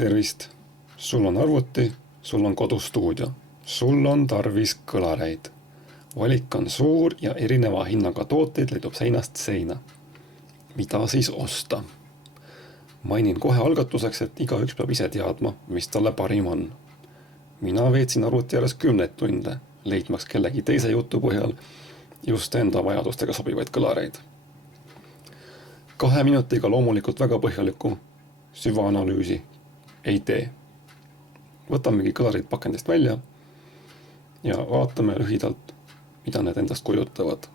Tervist! Sul on arvuti, sul on kodustuudio. Sul on tarvis kõlareid. Valik on suur ja erineva hinnaga tooteid leidub seinast seina. Mida siis osta? Mainin kohe algatuseks, et igaüks peab ise teadma, mis talle parim on. Mina veetsin arvuti ääres 10 tunde, leidmaks kellegi teise jutu põhjal just enda vajadustega sobivaid kõlareid. 2 minutiga loomulikult väga põhjaliku süvaanalüüsi ei tee. Võtamegi kõlarid pakendist välja ja vaatame lühidalt, mida need endast kujutavad.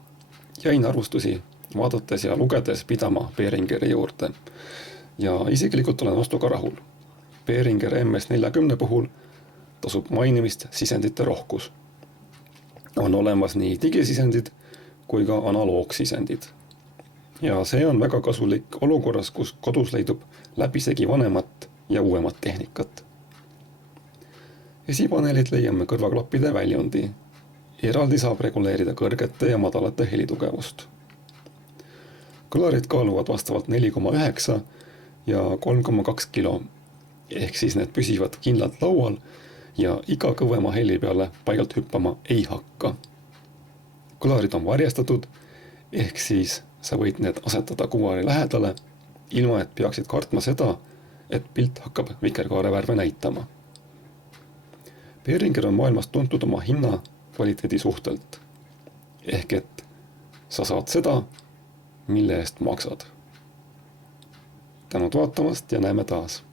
Jäin arvustusi vaadates ja lugedes pidama Behringeri juurde. Ja isiklikult olen ostuga rahul. Behringer MS40 puhul tasub mainimist sisendite rohkus. On olemas nii digisisendid kui ka analoogsisendid. Ja see on väga kasulik olukorras, kus kodus leidub läbisegi vanemat ja uuemat tehnikat. Esipaneelid leiame kõrvaklappide väljundi. Eraldi saab reguleerida kõrgete ja madalate helitugevust. Kõlarid kaaluvad vastavalt 4,9 ja 3,2 kilo, ehk siis need püsivad kindlalt laual ja iga kõvema heli peale paigalt hüppama ei hakka. Kõlarid on varjastatud, ehk siis sa võid need asetada kuvari lähedale, ilma et peaksid kartma seda, et pilt hakkab vikerkaarevärve näitama. Behringer on maailmas tuntud oma hinna kvaliteedi suhtelt. Ehk et sa saad seda, mille eest maksad. Tänud vaatamast ja näeme taas.